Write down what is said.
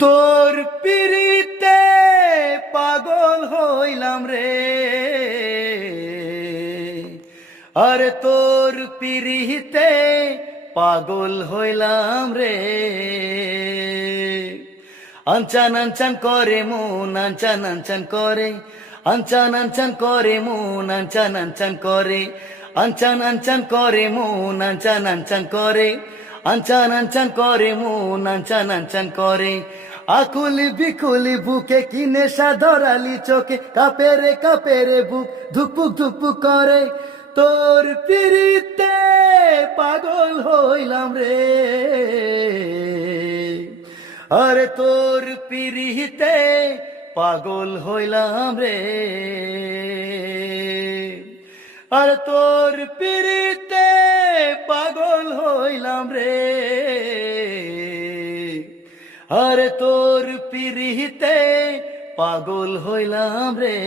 তোর পিরিতে পাগল হইলাম রে, আরে তোর পিরিতে পাগল হইলাম রে। আনচান আনচান করে মন, আনচান আনচান করে, আনচান আনচান করে মন, আনচান আনচান করে, আনচান আনচান করে মন, আনচান আনচান করে, আনচান আনচান করে মন, আনচান আনচান করে। আকুলি বিকুলি বুকে কি নেশা ধরালি চোখে, কাপে রে বুক ধুকপুক ধুকপুক করে। তোর পিরিতে পাগল হইলাম রে, আরে তোর পিরিতে পাগল হইলাম রে, আর তোর পিরিতে পাগল হইলাম রে, আরে তোর পিরিতে পাগল হইলাম রে।